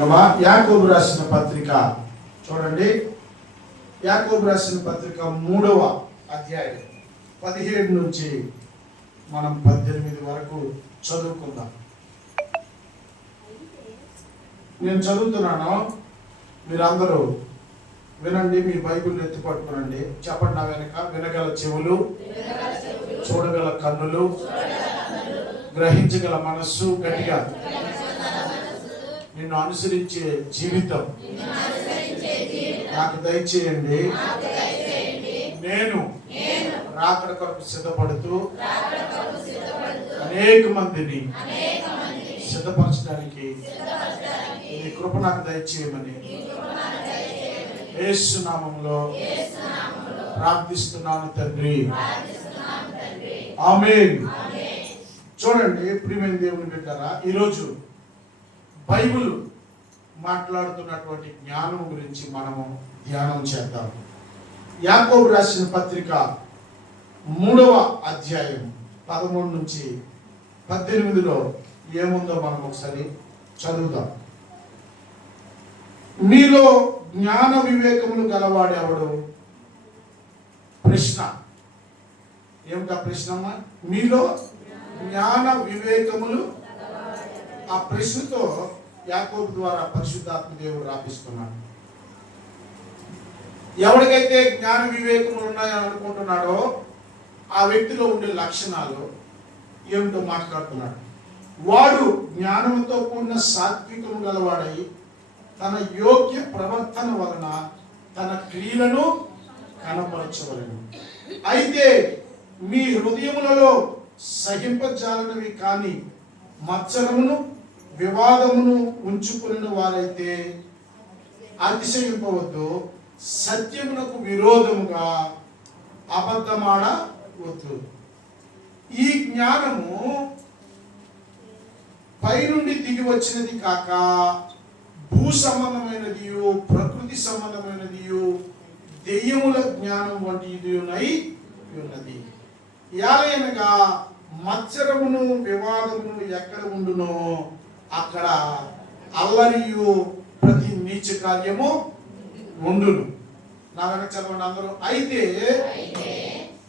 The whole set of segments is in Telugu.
యాకోబు రాసిన పత్రిక చూడండి. యాకోబు రాసిన పత్రిక 3వ అధ్యాయం 17 నుంచి మనం 18 వరకు చదువుకుందాం. నేను చదువుతున్నాను, మీరందరూ వినండి. మీ బైబిల్ ఎత్తి పట్టుకోనండి. చెప్పండి నా వెనక. వినగల చెవులు, చూడగల కన్నులు, గ్రహించగల మనస్సు, గట్టిగా నిన్ను అనుసరించే జీవితం నాకు దయచేయండి. నేను రాకడ కొరకు సిద్ధపడుతూ అనేక మందిని సిద్ధపరచడానికి నీ కృప నాకు దయచేయమని యేసు నామములో ప్రార్థిస్తున్నాను తండ్రి. ఆమేన్. చూడండి ప్రియమైన దేవుని బిడ్డలారా, ఈరోజు బైబిల్ మాట్లాడుతున్నటువంటి జ్ఞానం గురించి మనము ధ్యానం చేద్దాం. యాకోబు రాసిన పత్రిక 3వ అధ్యాయం 13 నుంచి 18లో ఏముందో మనం ఒకసారి చదువుదాం. మీలో జ్ఞాన వివేకములు గలవాడెవడు? ప్రశ్న. ఏమిటా ప్రశ్నమ్మా? మీలో జ్ఞాన వివేకములు. ఆ ప్రశ్నతో యాకోబు ద్వారా పరిశుద్ధాత్మ దేవుడు రాపిస్తున్నాడు. ఎవరికైతే జ్ఞాన వివేకములు ఉన్నాయని అనుకుంటున్నాడో ఆ వ్యక్తిలో ఉండే లక్షణాలు ఏమిటో మాట్లాడుతున్నాడు. వాడు జ్ఞానంతో కూడిన సాత్వికము గలవాడై తన యోగ్య ప్రవర్తన వలన తన క్రియలను కనపరచవలెను. అయితే మీ హృదయములలో సహింపజాలనవి కాని మత్సరమును వివాదమును ఉంచుకున్న వారైతే అతిశయింపవద్దు. సత్యమునకు విరోధముగా అబద్ధమాడవద్దు. ఈ జ్ఞానము పైనుండి దిగి వచ్చినది కాక భూ సంబంధమైనది, ప్రకృతి సంబంధమైనది, దెయ్యముల జ్ఞానం వంటిది ఉన్నది. యాలయనగా మత్సరమును వివాదమును ఎక్కడ ఉండునో అక్కడ అల్లరియు ప్రతి నీచ కార్యము ఉండును. నా వెనక చదవండి అందరూ. అయితే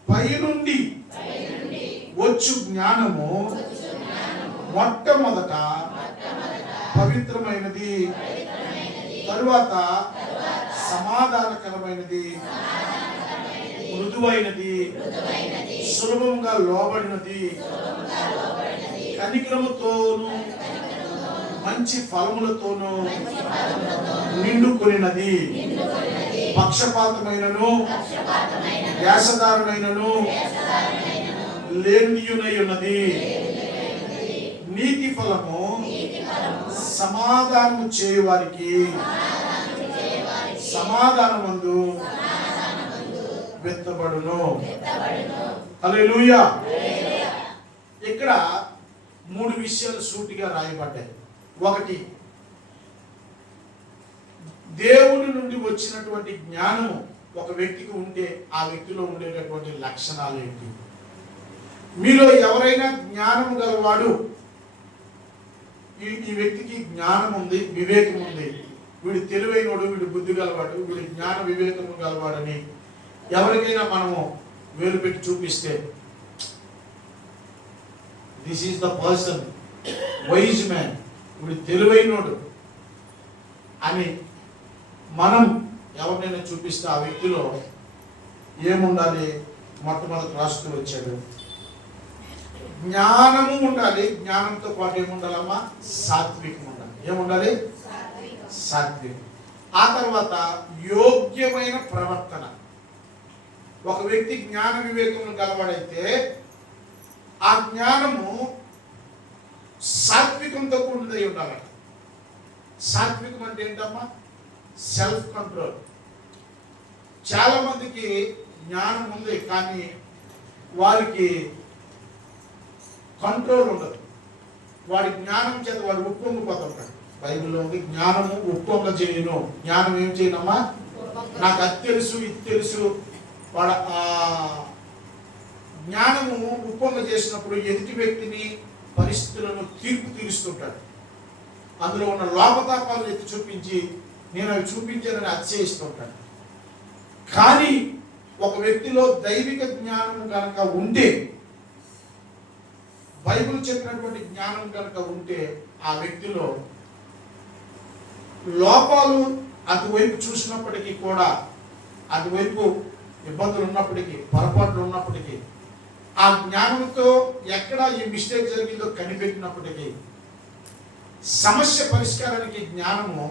పైనుండి వచ్చు జ్ఞానము మొట్టమొదట పవిత్రమైనది, తరువాత సమాధానకరమైనది, మృదువైనది, సులభంగా లోబడినది, కనికరముతోను మంచి ఫలములతోను నిండుకొనినది, పక్షపాతమైనను వ్యాసదారునైనను లేనియునై ఉన్నది. నీతి ఫలము సమాధానము చేయువారికి సమాధానమందు విత్తబడును. హల్లెలూయా. ఇక్కడ 3 విషయాలు సూటిగా రాయబడ్డాయి. ఒకటి, దేవుడి నుండి వచ్చినటువంటి జ్ఞానము ఒక వ్యక్తికి ఉంటే ఆ వ్యక్తిలో ఉండేటటువంటి లక్షణాలు ఏంటి? మీలో ఎవరైనా జ్ఞానం గలవాడు, ఈ వ్యక్తికి జ్ఞానం ఉంది, వివేకం ఉంది, వీడు తెలివైనవాడు, వీడు బుద్ధి గలవాడు, వీడు జ్ఞాన వివేకము గలవాడని ఎవరికైనా మనము వేలు పెట్టి చూపిస్తే, this is the person, wise man, వీడు తెలివైనోడు అని మనం ఎవరినైనా చూపిస్తే ఆ వ్యక్తిలో ఏముండాలి? మొట్టమొదటి రాస్తూ వచ్చాడు, జ్ఞానము ఉండాలి. జ్ఞానంతో పాటు ఏముండాలమ్మా? సాత్వికం ఉండాలి. ఏముండాలి? సాత్వికం. ఆ తర్వాత యోగ్యమైన ప్రవర్తన. ఒక వ్యక్తి జ్ఞాన వివేకమును గలవాడైతే ఆ జ్ఞానము సాత్వికంతో కూడినదై ఉండాలట. సాత్వికం అంటే ఏంటమ్మా? Self control. చాలా మందికి జ్ఞానం ఉంది కానీ వారికి కంట్రోల్ ఉండదు. వాడి జ్ఞానం చేత వాడు ఉప్పొంగిపోతుంటాడు. బైబిల్లో ఉంది, జ్ఞానము ఉప్పొంగ చేయను. జ్ఞానం ఏం చేయనమ్మా? నాకు అది తెలుసు, ఇది తెలుసు. వాడు జ్ఞానము ఉప్పొంగ చేసినప్పుడు ఎదుటి వ్యక్తిని, పరిస్థితులను తీర్పు తీరుస్తుంటాడు. అందులో ఉన్న లోపతాపాలను ఎత్తి చూపించి నేను అవి చూపించానని అతిశయిస్తూ ఉంటాను. కానీ ఒక వ్యక్తిలో దైవిక జ్ఞానం కనుక ఉంటే, బైబిల్ చెప్పినటువంటి జ్ఞానం కనుక ఉంటే, ఆ వ్యక్తిలో లోపాలు అటువైపు చూసినప్పటికీ కూడా, అటువైపు ఇబ్బందులు ఉన్నప్పటికీ, పొరపాట్లు ఉన్నప్పటికీ, ఆ జ్ఞానంతో ఎక్కడ ఈ మిస్టేక్ జరిగిందో కనిపెట్టినప్పటికీ సమస్య పరిష్కారానికి జ్ఞానము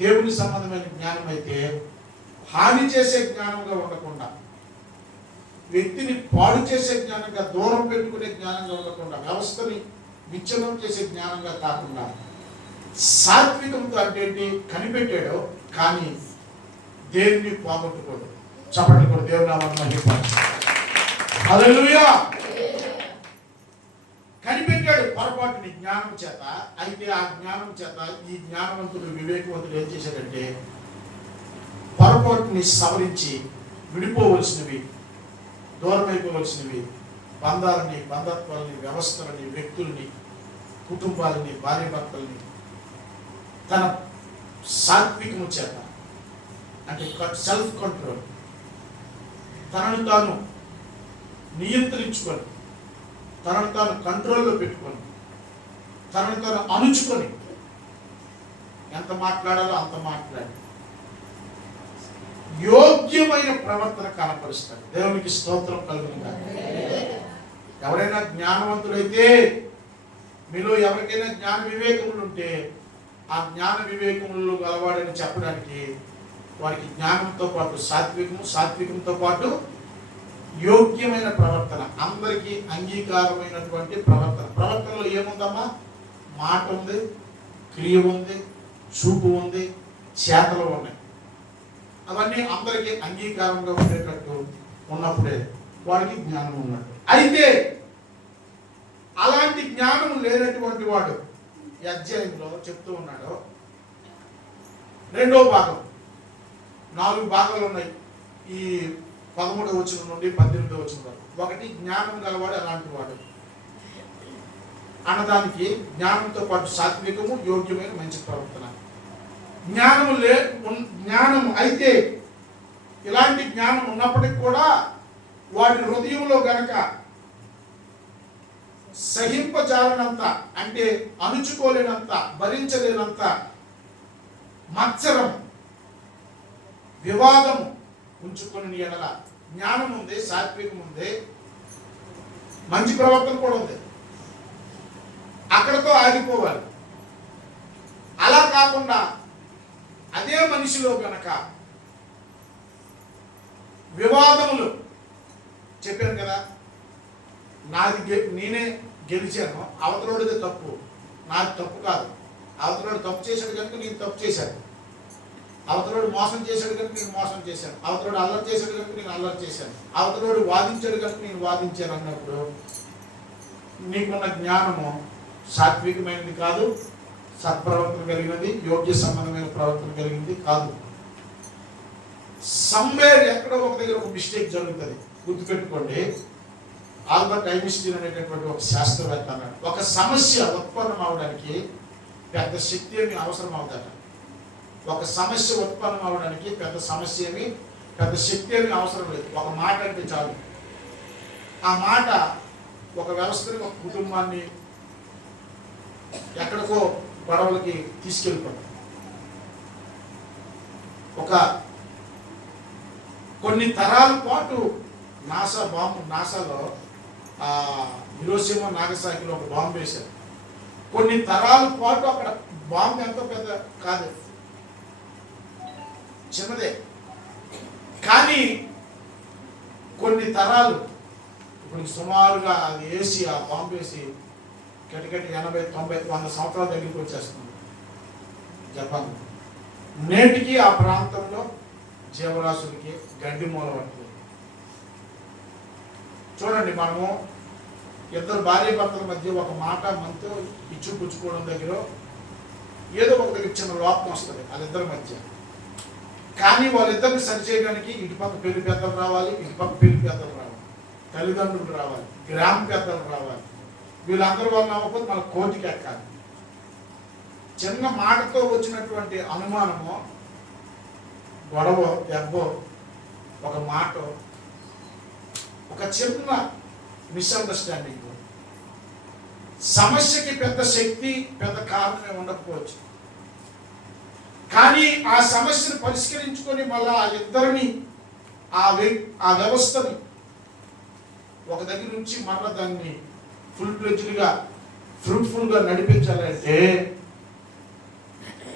దేవుని సంబంధమైన జ్ఞానం అయితే హాని చేసే జ్ఞానంగా ఉండకుండా, వ్యక్తిని పాడు చేసే జ్ఞానంగా, దూరం పెట్టుకునే జ్ఞానంగా ఉండకుండా, వ్యవస్థని విచ్ఛిన్నం చేసే జ్ఞానంగా కాకుండా సాత్వికంతో అంటే ఏంటి కనిపెట్టాడో కానీ దేవుని పోగొట్టుకోడు. చప్పట్లు కూడా దేవుని నామమున మహిమపరచు. హల్లెలూయా. కనిపెట్టాడు పొరపాటుని జ్ఞానం చేత. అయితే ఆ జ్ఞానం చేత ఈ జ్ఞానవంతుడు వివేకవంతుడు ఏం చేశాడంటే పొరపాటుని సవరించి విడిపోవలసినవి, దూరం అయిపోవలసినవి బంధాలని, బంధత్వాలని, వ్యవస్థలని, వ్యక్తుల్ని, కుటుంబాలని, భార్య భర్తల్ని తన సాత్వికము చేత అంటే సెల్ఫ్ కంట్రోల్, తనను తాను నియంత్రించుకొని, తనను తాను కంట్రోల్లో పెట్టుకొని, తనను తాను అణుచుకొని ఎంత మాట్లాడాలో అంత మాట్లాడి యోగ్యమైన ప్రవర్తన కనపరుస్తాడు. దేవునికి స్తోత్రం కలుగును గాక. ఎవరైనా జ్ఞానవంతులైతే, మీలో ఎవరికైనా జ్ఞాన వివేకములు ఉంటే ఆ జ్ఞాన వివేకములు గలవాడని చెప్పడానికి వారికి జ్ఞానంతో పాటు సాత్వికంతో పాటు యోగ్యమైన ప్రవర్తన, అందరికీ అంగీకారమైనటువంటి ప్రవర్తనలో ఏముందమ్మా? మాట ఉంది, క్రియ ఉంది, చూపు ఉంది, చేతలు ఉన్నాయి. అవన్నీ అందరికీ అంగీకారంగా ఉండేటట్టు ఉన్నప్పుడే వాడికి జ్ఞానం ఉన్నట్టు. అయితే అలాంటి జ్ఞానం లేనటువంటి వాడు ఈ అధ్యాయంలో చెప్తూ ఉన్నాడు. రెండో భాగం, 4 భాగాలు ఉన్నాయి ఈ 13వ వచనం నుండి 18వ వచనం వరకు. ఒకటి, జ్ఞానం గలవాడు అలాంటి వాడు అన్నదానికి జ్ఞానంతో పాటు సాత్వికము, యోగ్యమైన మంచి ప్రవర్తన. జ్ఞానం అయితే ఇలాంటి జ్ఞానం ఉన్నప్పటికీ కూడా వాడి హృదయంలో గనక సహింపజాలనంత, అంటే అణుచుకోలేనంత, భరించలేనంత మత్సరం, వివాదం ఉంచుకొని ఎడల జ్ఞానం ఉంది, సాత్వికం ఉంది, మంచి ప్రవర్తన కూడా ఉంది, అక్కడతో ఆగిపోవాలి. అలా కాకుండా అదే మనిషిలో గనక వివాదములు, చెప్పాను కదా, నేనే గెలిచాను, అవతలోడిది తప్పు, నాది తప్పు కాదు, అవతలోడు తప్పు చేశాడు కనుక నేను తప్పు చేశాను, అవతలోడు మోసం చేశాడు కనుక నేను మోసం చేశాను, అవతలోడు అల్లరి చేశాడు కనుక నేను అల్లరి చేశాను, అవతలోడు వాదించాడు కనుక నేను వాదించాను అన్నప్పుడు నీకున్న జ్ఞానము సాత్వికమైనది కాదు, సత్ప్రవర్తన కలిగినది, యోగ్య సంబంధమైన ప్రవర్తన కలిగింది కాదు. సమ్వేర్ ఎక్కడో ఒక దగ్గర ఒక మిస్టేక్ జరుగుతుంది. గుర్తుపెట్టుకోండి, ఆల్బర్ట్ ఐన్స్టీన్ అనేటటువంటి ఒక శాస్త్రవేత్త అన్నాడు, ఒక సమస్య ఉత్పన్నం అవడానికి పెద్ద శక్తి ఏమి అవసరం అవుతాట. ఒక సమస్య ఉత్పన్నం అవడానికి పెద్ద శక్తి ఏమి అవసరం లేదు. ఒక మాట అంటే చాలు. ఆ మాట ఒక వ్యవస్థని, ఒక కుటుంబాన్ని ఎక్కడికో గొడవలకి తీసుకెళ్ళిపోతుంది. కొన్ని తరాల పాటు నాసాలో హిరోషిమా నాగసాకిలో ఒక బాంబు వేశారు. కొన్ని తరాల పాటు అక్కడ బాంబు ఎంతో పెద్ద కాదు, చిన్నదే. కానీ కొన్ని తరాలు, ఇప్పుడు సుమారుగా అది వేసి, ఆ బాంబు వేసి గట్టి 80, 90, 100 సంవత్సరాల దగ్గరికి వచ్చేస్తుంది జపాన్. నేటికి ఆ ప్రాంతంలో జీవరాశులకి గడ్డి మూల పడుతుంది. చూడండి, మనము ఇద్దరు భార్య భర్తల మధ్య ఒక మాట మనతో ఇచ్చుపుచ్చుకోవడం దగ్గర ఏదో ఒక దగ్గర చిన్న లోపం వస్తుంది వాళ్ళిద్దరి మధ్య. కానీ వాళ్ళిద్దరిని సరిచేయడానికి ఇటుపక్క పెళ్లి పెద్దలు రావాలి, ఇటుపక్క పెళ్లి పెద్దలు రావాలి, తల్లిదండ్రులు రావాలి, గ్రామ పెద్దలు రావాలి. వీళ్ళందరూ వాళ్ళు అవ్వకపోతే మన కోర్టుకి ఎక్కాలి. చిన్న మాటతో వచ్చినటువంటి అనుమానము, గొడవ, దెబ్బో, ఒక మాట, ఒక చిన్న మిస్అండర్స్టాండింగ్, సమస్యకి పెద్ద శక్తి, పెద్ద కారణమే ఉండకపోవచ్చు. కానీ ఆ సమస్యను పరిష్కరించుకొని మళ్ళా ఆ ఇద్దరిని, ఆ వ్యవస్థని ఒక దగ్గర నుంచి మళ్ళీ దాన్ని ఫ్రూట్ఫుల్గా నడిపించాలంటే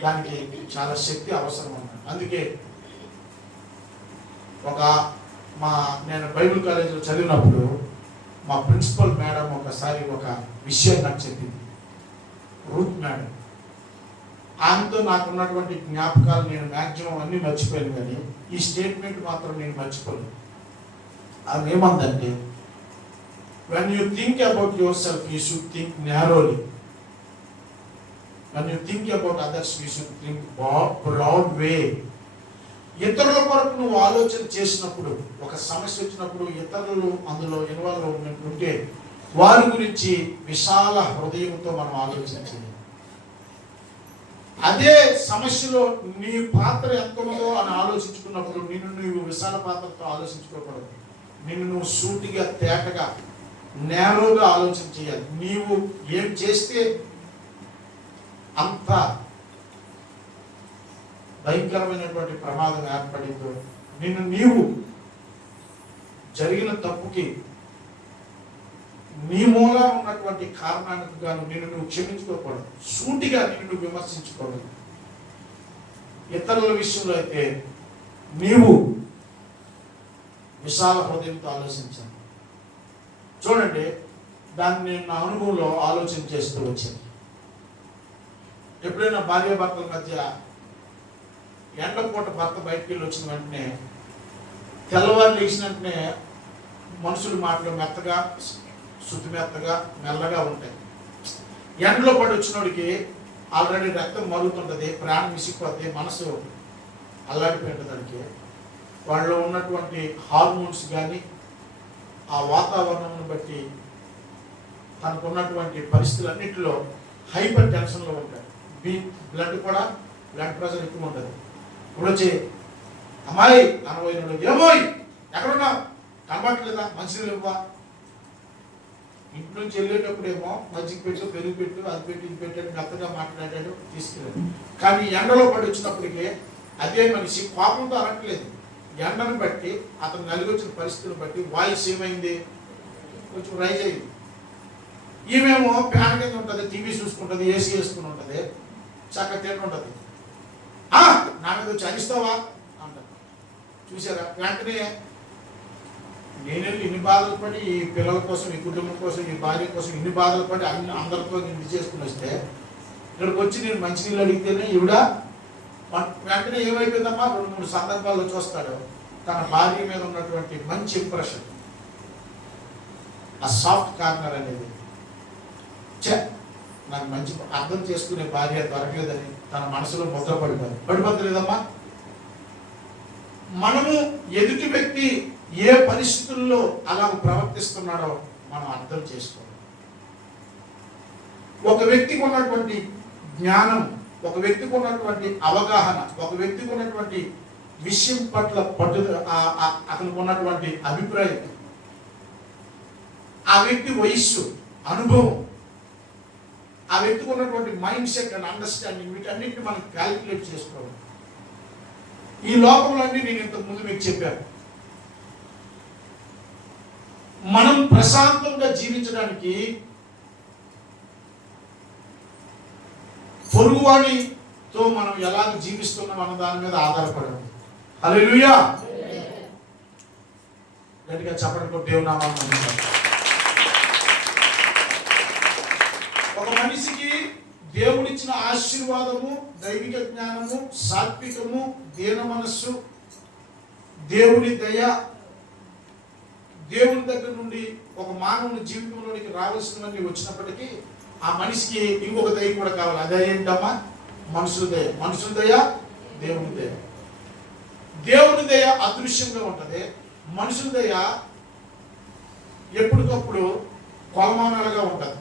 దానికి చాలా శక్తి అవసరం అన్నమాట. అందుకే నేను బైబిల్ కాలేజీలో చదివినప్పుడు మా ప్రిన్సిపల్ మేడం ఒకసారి ఒక విషయం నాకు చెప్పింది. రూత్ మేడం, ఆమెతో నాకున్నటువంటి జ్ఞాపకాలు నేను మ్యాక్సిమం అన్నీ మర్చిపోయాను, కానీ ఈ స్టేట్మెంట్ మాత్రం నేను మర్చిపోలేదు. ఆమె ఏమందంటే, when you think about yourself, you should think narrowly. When you think about others, you should think broad way. ఇతరుల కొరకు నువ్వు ఆలోచన చేసినప్పుడు, ఒక సమస్య వచ్చినప్పుడు ఇతరులు అందులో ఇన్వాల్వ్ అవుతుంటే వారి గురించి విశాల హృదయంతో మనం ఆలోచించాలి. అదే సమస్యలో నీ పాత్ర ఎంత ఉందో అని ఆలోచించుకున్నప్పుడు నిన్ను నువ్వు విశాల పాత్రతో ఆలోచించుకోకూడదు. నిన్ను నువ్వు సూటిగా, తేటగా, నేరోగా ఆలోచన చేయాలి. నీవు ఏం చేస్తే అంత భయంకరమైనటువంటి ప్రమాదం ఏర్పడిందో, నీవు జరిగిన తప్పుకి నీ మూలా ఉన్నటువంటి కారణానికి గాను నువ్వు క్షమించుకోకూడదు. సూటిగా నువ్వు విమర్శించుకోవద్దు. ఇతరుల విషయంలో అయితే నీవు విశాల హృదయంతో ఆలోచించాను. చూడండి, దాన్ని నేను నా అనుభవంలో ఆలోచన చేస్తూ వచ్చాను. ఎప్పుడైనా భార్యాభర్తల మధ్య ఎండపూట భర్త బయటికి వెళ్ళి వచ్చిన వెంటనే తెల్లవారు లేచిన వెంటనే మనుషుల మాటలు మెత్తగా, శుద్ధిమెత్తగా, మెల్లగా ఉంటాయి. ఎండలో పడి వచ్చినోడికి ఆల్రెడీ రక్తం మరుగుతుంటుంది, ప్రాణం విసిగిపోద్ది, మనసు అల్లాడిపోయింటుందానికి. వాళ్ళలో ఉన్నటువంటి హార్మోన్స్ కానీ ఆ వాతావరణం బట్టి తనకు ఉన్నటువంటి పరిస్థితులన్నింటిలో హైపర్ టెన్షన్లో ఉంటాడు. బ్లడ్ ప్రెషర్ ఎక్కువ ఉంటుంది. ఇప్పుడు వచ్చి అమ్మాయి అనబోయినాడు, ఏమోయ్ ఎక్కడున్నావు, కనబట్టలేదా, మంచినీళ్ళు ఇవ్వా. ఇంటి నుంచి వెళ్ళేటప్పుడేమో మజ్జిగ పెట్టు, పెరుగు పెట్టు, అది పెట్టి, ఇది పెట్టాడు, మెత్తగా మాట్లాడాడు, తీసుకెళ్ళాడు. కానీ ఎండలో పడి వచ్చినప్పటికీ అదే మనిషి కోపంతో అనట్లేదు. ఎండను బట్టి, అతను నలిగొచ్చిన పరిస్థితులను బట్టి వాయిస్ ఏమైంది, కొంచెం రైజ్ అయింది. ఈమెమో ఫ్యాన్ కింద ఉంటుంది, టీవీ చూసుకుంటుంది, ఏసీ వేసుకుని ఉంటుంది, చక్కగా తింటుంటుంది. నా మీద వచ్చి అరిస్తావా అంటారు. చూసారా, వెంటనే నేనెళ్ళి ఇన్ని బాధలు పడి ఈ పిల్లల కోసం, ఈ కుటుంబం కోసం, ఈ భార్య కోసం ఇన్ని బాధలు పడి అందరితో నేను ఇది చేసుకుని వస్తే ఇక్కడికి వచ్చి నేను మంచినీళ్ళు అడిగితేనే ఈవిడ వెంటనే ఏమైపోయిందమ్మా, 2-3 సందర్భాల్లో చూస్తాడు తన భార్య మీద ఉన్నటువంటి మంచి ఇంప్రెషన్, ఆ సాఫ్ట్ కార్నర్ అనేది. నాకు మంచి అర్థం చేసుకునే భార్య దొరకలేదని తన మనసులో ముద్ర పడిపోతలేదమ్మా. మనము ఎదుటి వ్యక్తి ఏ పరిస్థితుల్లో అలా ప్రవర్తిస్తున్నాడో మనం అర్థం చేసుకోవాలి. ఒక వ్యక్తికి ఉన్నటువంటి జ్ఞానం, ఒక వ్యక్తికి ఉన్నటువంటి అవగాహన, ఒక వ్యక్తికి ఉన్నటువంటి విషయం పట్ల పట్టుదల, అతనికి ఉన్నటువంటి అభిప్రాయం, ఆ వ్యక్తి వయస్సు, అనుభవం, ఆ వ్యక్తికి ఉన్నటువంటి మైండ్ సెట్ అండ్ అండర్స్టాండింగ్, వీటన్నిటిని మనం క్యాలిక్యులేట్ చేసుకోవాలి. ఈ లోకంలోని నేను ఇంతకు ముందు మీకు చెప్పాను, మనం ప్రశాంతంగా జీవించడానికి పొరుగువాడితో మనం ఎలా జీవిస్తున్నాం అన్న దాని మీద ఆధారపడాలి. హల్లెలూయా. గట్టిగా చెప్పడంతో దేవుని నామమున. ఒక మనిషికి దేవుడిచ్చిన ఆశీర్వాదము, దైవిక జ్ఞానము, సాత్వికము, దీన మనస్సు, దేవుని దయ, దేవుని దగ్గర నుండి ఒక మానవుని జీవితంలోనికి రావాల్సినవన్నీ వచ్చినప్పటికీ ఆ మనిషికి ఇంకొక దయ కూడా కావాలి. అదే ఏంటమ్మా? మనుషుల దయ. మనుషుల దయ, దేవుని దయ. దేవుని దయ అదృశ్యంగా ఉంటుంది, మనుషుల దయ ఎప్పటికప్పుడు కొలమానాలుగా ఉంటుంది.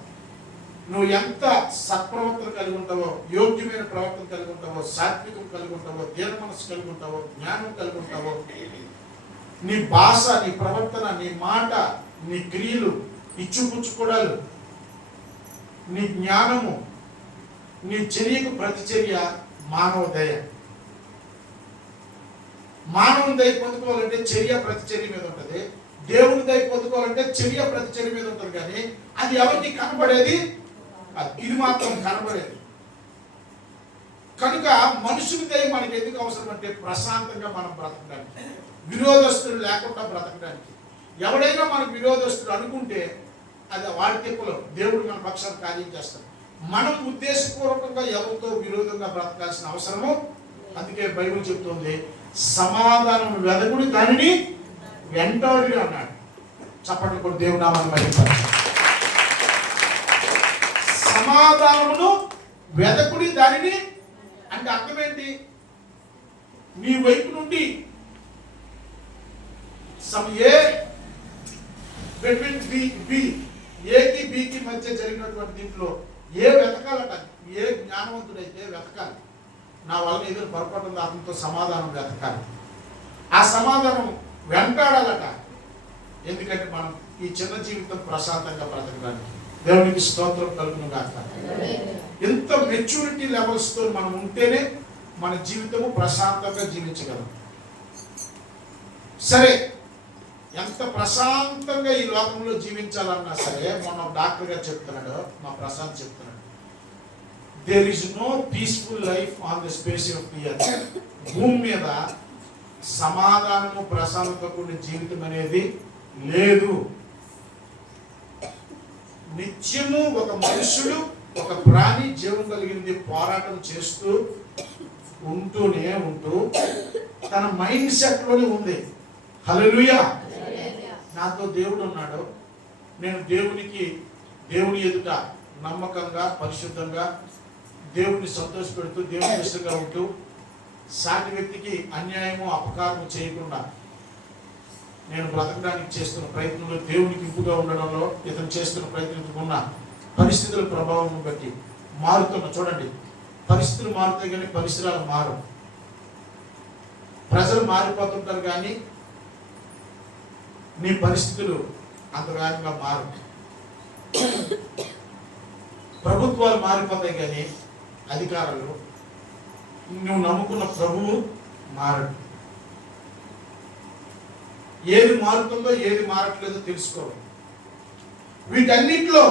నువ్వు ఎంత సత్ప్రవర్తన కలిగి ఉంటావో, యోగ్యమైన ప్రవర్తన కలిగి ఉంటావో, సాత్వికం కలిగి ఉంటావో, దీన మనసు కలిగి ఉంటావో, జ్ఞానం కలిగి ఉంటావో, నీ భాష, నీ ప్రవర్తన, నీ మాట, నీ క్రియలు, ఇచ్చుపుచ్చుకోవడాలు, నీ జ్ఞానము, నీ చర్యకు ప్రతిచర్య మానవ దయ. మానవుని దయ పొందుకోవాలంటే చర్య ప్రతిచర్య మీద ఉంటుంది. దేవుని దయ పొందుకోవాలంటే చర్య ప్రతిచర్య మీద ఉంటుంది. కానీ అది ఎవరికి కనబడేది? ఇది మాత్రం కనబడేది. కనుక మనుషుని దయ మనకి ఎందుకు అవసరం అంటే ప్రశాంతంగా మనం బ్రతకడానికి, విరోధస్తులు లేకుండా బ్రతకడానికి. ఎవడైనా మనకు విరోధస్తులు అనుకుంటే అది వాడి తిప్పలో దేవుడు మన పక్షాన్ని కార్యం చేస్తాడు. మనం ఉద్దేశపూర్వకంగా ఎవరితో విరోధంగా బ్రతకాల్సిన అవసరము. అందుకే బైబిల్ చెప్తుంది, సమాధానం వెదకుడి దానిని వెంటాడు అన్నాడు. చప్పట్లు కూడా దేవుడు నామాన్ని మహిమపరచు. సమాధానమును వెదకుడి దానిని అంటే అర్థం ఏంటి? నీ వైపు నుండి ఏకి బికి మధ్య జరిగినటువంటి దీంట్లో ఏ వెతకాలట? ఏ జ్ఞానవంతుడైతే వెతకాలి, నా వల్ల ఏదో పొరపాటు ఉందో అతనితో సమాధానం వెతకాలి. ఆ సమాధానం వెంటాడాలట. ఎందుకంటే మనం ఈ చిన్న జీవితం ప్రశాంతంగా బ్రతకడానికి. దేవునికి స్తోత్రం కలుగును గాక. ఎంత మెచ్యూరిటీ లెవెల్స్తో మనం ఉంటేనే మన జీవితము ప్రశాంతంగా జీవించగలం. సరే, ఎంత ప్రశాంతంగా ఈ లోకంలో జీవించాలన్నా సరే, మొన్న డాక్టర్ గారు చెప్తున్నాడు, మా ప్రశాంత్ చెప్తున్నాడు, there is no peaceful life on the space of the earth. భూమి మీద సమాధానము ప్రశాంతత కూడిన జీవితం అనేది లేదు. నిత్యము ఒక మనుషుడు, ఒక ప్రాణి జీవం కలిగింది పోరాటం చేస్తూ ఉంటూ తన మైండ్ సెట్ లోనే ఉంది. హల్లెలూయా. నాతో దేవుడు ఉన్నాడు, నేను దేవుని ఎదుట నమ్మకంగా, పరిశుద్ధంగా, దేవుని సంతోషపెడుతూ, దేవుని ఇష్టంగా ఉంటూ, సాటి వ్యక్తికి అన్యాయము అపకారము చేయకుండా నేను బ్రతకడానికి చేస్తున్న ప్రయత్నంలో, దేవునికి ఇంపుగా ఉండడంలో ఇతను చేస్తున్న ప్రయత్నించుకున్న పరిస్థితుల ప్రభావం బట్టి మారుతున్న. చూడండి, పరిస్థితులు మారుతాయి కానీ పరిసరాలు మారు. ప్రజలు మారిపోతుంటారు కానీ నీ పరిస్థితులు అంత వేగంగా మారు. ప్రభుత్వాలు మారిపోతాయి కానీ అధికారులు, నువ్వు నమ్ముకున్న ప్రభువు మారడు. ఏది మారుతుందో ఏది మారట్లేదో తెలుసుకోవాలి. వీటన్నిటిలో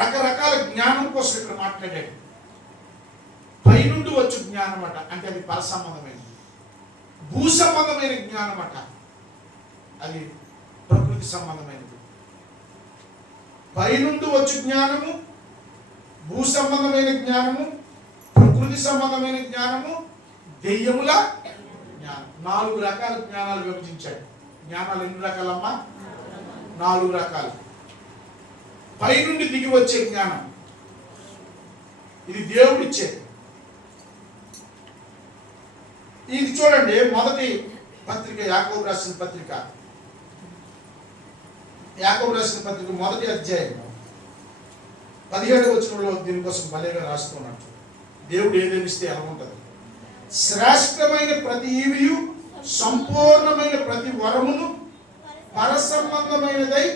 రకరకాల జ్ఞానం కోసం ఇక్కడ మాట్లాడాడు. పైనుండి వచ్చే జ్ఞానం అట, అంటే అది పర సంబంధమైనది. భూ సంబంధమైన జ్ఞానం అట, అది ప్రకృతి సంబంధమైనది. పైనుండి వచ్చే జ్ఞానము, భూ సంబంధమైన జ్ఞానము, ప్రకృతి సంబంధమైన జ్ఞానము, దెయ్యముల జ్ఞానం. 4 రకాల జ్ఞానాలు విభజించాడు. జ్ఞానాలు ఎన్ని రకాలమ్మా? 4 రకాలు. పైనుండి దిగి వచ్చే జ్ఞానం, ఇది దేవుడిచ్చేది. ఇది చూడండి, మొదటి పత్రిక, యాకోబు రాసిన పత్రిక, మొదటి అధ్యాయం 17వ వచనంలో దీనికోసం భలేగా రాస్తున్నట్టు, దేవుడు ఏదేమి ఇస్తే ఎలా ఉంటుంది. శ్రేష్టమైన ప్రతి ఈవియు, సంపూర్ణమైన ప్రతి వరమును పరసంబంధమైనదై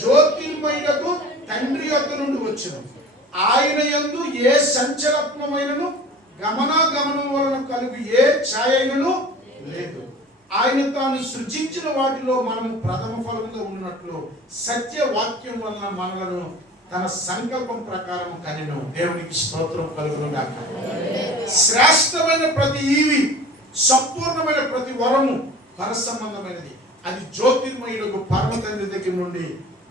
జ్యోతిర్మయులకు తండ్రి యొద్ద నుండి వచ్చును. ఆయన యందు ఏ సంచలత్వమైనను గమనాగమనం వలన కలుగు ఏ ఛాయను లేదు. ఆయన తాను సృజించిన వాటిలో మనము ప్రథమ ఫలముగా ఉన్నట్లు సత్యవాక్యం వలన మనలను తన సంకల్పం ప్రకారం కనెను. దేవునికి స్తోత్రం కలుగును గాక. శ్రేష్టమైన ప్రతి ఈవి, సంపూర్ణమైన ప్రతి వరము పరసంబంధమైనది. అది జ్యోతిర్మయులకు పరమ తండ్రి దగ్గర నుండి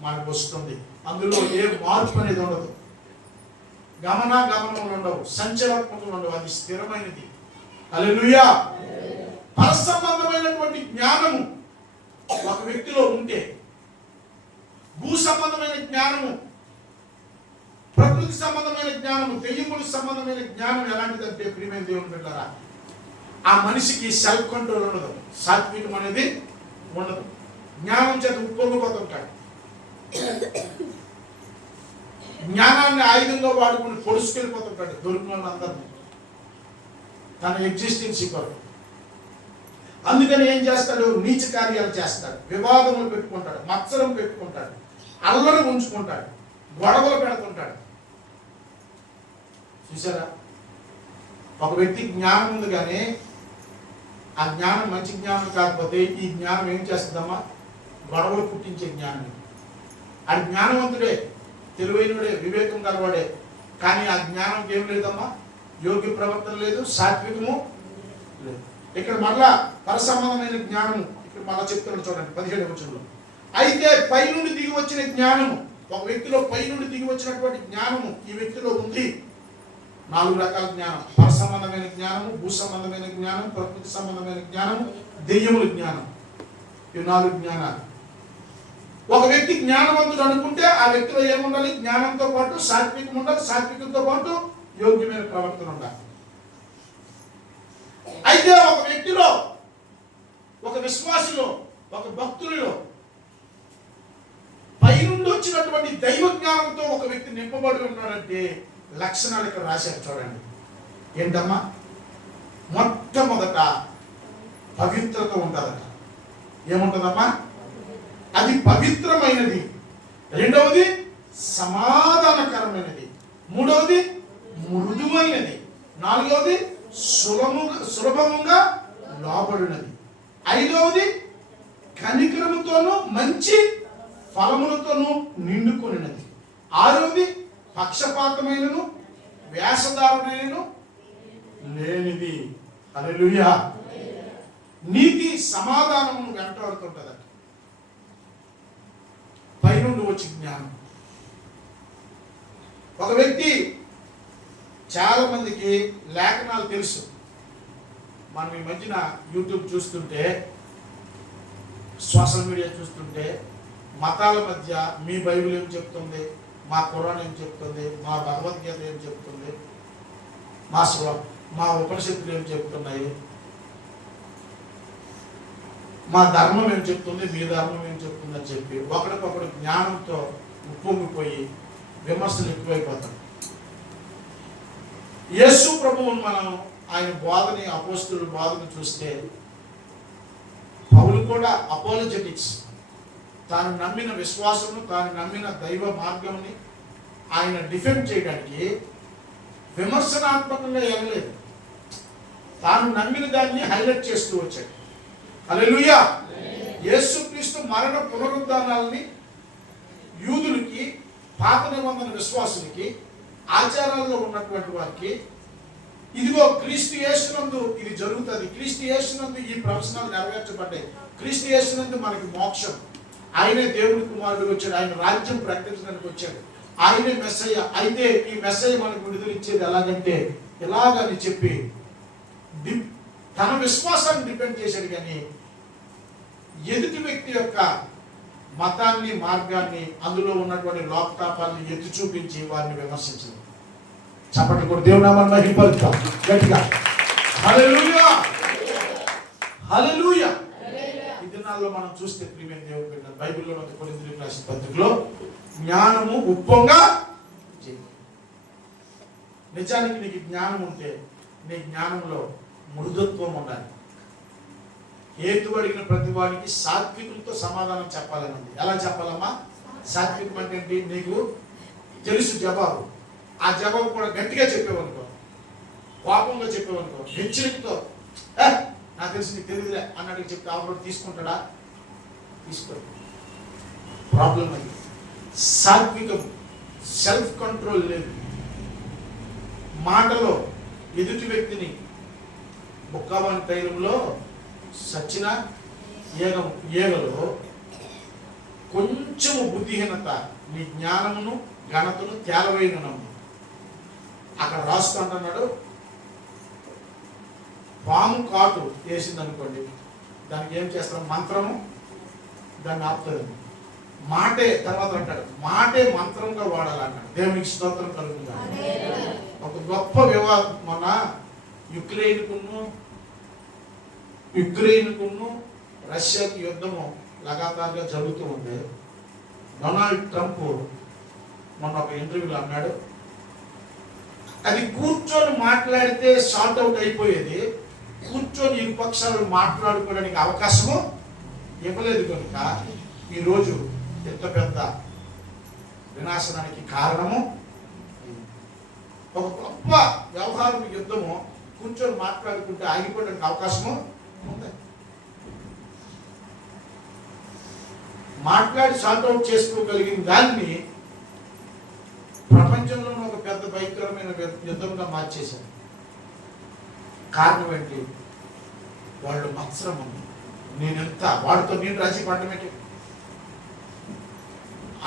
మనకు వస్తుంది. అందులో ఏ మార్పు అనేది ఉండదు, గమనాగమనములు ఉండవు, సంచలత్మకులు ఉండవు. అది స్థిరమైనది. హల్లెలూయా. పరసంబంధమైనటువంటి జ్ఞానము ఒక వ్యక్తిలో ఉంటే, భూ సంబంధమైన జ్ఞానము, ప్రకృతి సంబంధమైన జ్ఞానము, దెయ్యములకు సంబంధమైన జ్ఞానం ఎలాంటిదంటే, ప్రియమైన దేవుని బిడ్డలారా, ఆ మనిషికి సెల్ఫ్ కంట్రోల్ ఉండదు, సాత్వికం అనేది ఉండదు. జ్ఞానం చేత ఉప్పొంగిపోతుంటాడు. జ్ఞానాన్ని ఆయుధంగా వాడుకుని పొడుచుకెళ్ళిపోతుంటాడు దొరికిన వాళ్ళందరినీ తన ఎగ్జిస్టెన్సీ కొరకు. అందుకని ఏం చేస్తాడు? నీచ కార్యాలు చేస్తాడు, వివాదములు పెట్టుకుంటాడు, మత్సరం పెట్టుకుంటాడు, అల్లరి ఉంచుకుంటాడు, గొడవలు పెడుతుంటాడు. చూసారా? ఒక వ్యక్తి జ్ఞానం ఉంది కానీ ఆ జ్ఞానం మంచి జ్ఞానం కాకపోతే ఈ జ్ఞానం ఏం చేస్తుందమ్మా? గొడవలు పుట్టించే జ్ఞానం. అది జ్ఞానవంతుడే, తెలివైనడే, వివేకం గలవాడే, కానీ ఆ జ్ఞానంకి ఏం లేదమ్మా? యోగ్య ప్రవర్తన లేదు, సాత్వికము లేదు. ఇక్కడ మళ్ళా పరసంబంధమైన జ్ఞానము ఇక్కడ మళ్ళా చెప్తున్నాడు చూడండి 17వ వచనంలో. అయితే పైనుండి దిగి వచ్చిన జ్ఞానము, ఒక వ్యక్తిలో పైనుండి దిగి వచ్చినటువంటి జ్ఞానము ఈ వ్యక్తిలో ఉంది. 4 రకాల జ్ఞానం: పర సంబంధమైన జ్ఞానము, భూ సంబంధమైన జ్ఞానం, ప్రకృతి సంబంధమైన జ్ఞానము, దెయ్యముల జ్ఞానం. ఈ 4 జ్ఞానాలు. ఒక వ్యక్తి జ్ఞానవంతుడు అనుకుంటే ఆ వ్యక్తిలో ఏముండాలి? జ్ఞానంతో పాటు సాత్వికం ఉండాలి, సాత్వికంతో పాటు యోగ్యమైన ప్రవర్తన ఉండాలి. అయితే ఒక వ్యక్తిలో, ఒక విశ్వాసిలో, ఒక భక్తులలో పైనుండి వచ్చినటువంటి దైవ జ్ఞానంతో ఒక వ్యక్తి నింపబడి ఉన్నాడంటే లక్షణాలు ఇక్కడ రాశారు చూడండి. ఏంటమ్మా? మొట్టమొదట పవిత్రత ఉంటుందట. ఏముంటుందమ్మా? అది పవిత్రమైనది. రెండవది సమాధానకరమైనది. మూడవది మృదువైనది. నాలుగవది సులభముగా లోబడినది. ఐదవది కనికరముతోనూ మంచి ఫలములతోనూ నిండుకొనినది. ఆరవది పక్షపాతమైనను వేషధారణైనను లేనిది. హల్లెలూయా. నీతి సమాధానమును వెంటాడుతుంటదట. పైనుండి వచ్చి జ్ఞానం. ఒక వ్యక్తి, చాలా మందికి లేఖనాలు తెలుసు. మనం ఈ మధ్యన యూట్యూబ్ చూస్తుంటే, సోషల్ మీడియా చూస్తుంటే మతాల మధ్య మీ బైబిల్ ఏం చెప్తుంది, మా ఖురాన్ ఏం చెప్తుంది, మా భగవద్గీత ఏం చెప్తుంది, మా ఉపనిషత్తులు ఏం చెప్తున్నాయి, మా ధర్మం ఏం చెప్తుంది, మీ ధర్మం ఏం చెప్తుంది అని చెప్పి ఒకరికొకరు జ్ఞానంతో ఉప్పొంగిపోయి విమర్శలు ఎక్కువైపోతాయి. యేసు ప్రభువును మనం ఆయన బోధని, అపోస్తలుల బోధని చూస్తే పౌలు కూడా అపోలజెటిక్స్, తాను నమ్మిన విశ్వాసము, తాను నమ్మిన దైవ మార్గంని ఆయన డిఫెండ్ చేయడానికి విమర్శనాత్మకంగా ఎగలేదు. తాను నమ్మిన దాన్ని హైలైట్ చేస్తూ వచ్చాడు. హల్లెలూయా. యేసుక్రీస్తు మరణ పునరుద్ధానాలని యూదులకి, పాత నిబంధన విశ్వాసులకి, ఆచారాల్లో ఉన్నటువంటి వారికి, ఇదిగో క్రీస్తు యేసునందు ఇది జరుగుతుంది, క్రీస్తు యేసునందు ఈ ప్రవచనాలు నెరవేర్చబడ్డాయి, క్రీస్తు యేసునందు మనకి మోక్షం, ఆయనే దేవుని కుమారుడు వచ్చాడు, ఆయన రాజ్యం ప్రకటించడానికి వచ్చాడు, ఆయనే మెస్సయ్య. అయితే ఈ మెస్సయ్య మనకు విడుదల ఇచ్చేది ఎలాగంటే ఎలాగని చెప్పి తన విశ్వాసాన్ని డిపెండ్ చేశాడు. కానీ ఎదుటి వ్యక్తి యొక్క మతాన్ని, మార్గాన్ని, అందులో ఉన్నటువంటి లోకతాపాన్ని ఎత్తి చూపించి వారిని విమర్శించదు. చప్పట్లు కూడా దేవుని నామాన్ని మహిమపరుద్దాం గట్టిగా. హల్లెలూయా, హల్లెలూయా. ఈ దినాల్లో మనం చూస్తే ప్రియమైన దేవుని బిడ్డ, బైబిల్లో కొరింథీయులకు రాసిన పత్రికలో జ్ఞానము ఉప్పొంగా చేయి. నిజానికి నీకు జ్ఞానం ఉంటే నీ జ్ఞానంలో మృదుత్వం ఉండాలి. ఏది అడిగిన ప్రతి వాడికి సాత్వికులతో సమాధానం చెప్పాలని ఉంది. ఎలా చెప్పాలమ్మా? సాత్వికం అంటే ఏంటి? నీకు తెలుసు జవాబు, ఆ జవాబు కూడా గట్టిగా చెప్పేవనుకో, కోపంగా చెప్పేవనుకో, హెచ్చరికతో నాకు తెలిసి నీకు తెలియదులే అన్నట్టు చెప్తే ఆవిడ తీసుకుంటాడా? తీసుకోడు. ప్రాబ్లం అది. సాత్వికం, సెల్ఫ్ కంట్రోల్ లేదు. మాటలో ఎదుటి వ్యక్తిని బుక్కవాని తైలంలో సచిన ఏగలో కొంచెము బుద్ధిహీనత నీ జ్ఞానమును, ఘనతను తేలవేయను. అక్కడ రాసుకుంటున్నాడు, పాము కాటు వేసింది అనుకోండి, దానికి ఏం చేస్తాం? మంత్రము దాన్ని ఆపుతుంది. మాటే తర్వాత అంటాడు, మాటే మంత్రంగా వాడాలన్నాడు. దేవునికి స్తోత్రం కలుగుతుంది. ఒక గొప్ప వివాదం మన యుక్రెయిన్కును రష్యాకి యుద్ధము లగాతారుగా జరుగుతూ ఉంది. డొనాల్డ్ ట్రంప్ మొన్న ఒక ఇంటర్వ్యూలో అన్నాడు, అది కూర్చొని మాట్లాడితే షార్ట్ అవుట్ అయిపోయేది, కూర్చొని ఇరు పక్షాలు మాట్లాడుకోవడానికి అవకాశము ఇవ్వలేదు కనుక ఈరోజు ఎంత పెద్ద వినాశనానికి కారణము. ఒక గొప్ప వ్యవహారం యుద్ధము కూర్చొని మాట్లాడుకుంటే ఆగిపోవడానికి అవకాశము ఉంది. మాట్లాడి సార్ట్అవుట్ చేసుకోగలిగిన దాన్ని ప్రపంచంలో ఒక పెద్ద భయంకరమైన యుద్ధంగా మార్చేశారు. కారణం ఏంటి? వాళ్ళు మత్సరం ఉంది, నేనెంత వాడితో నేను రాజీ పడటమేంటి,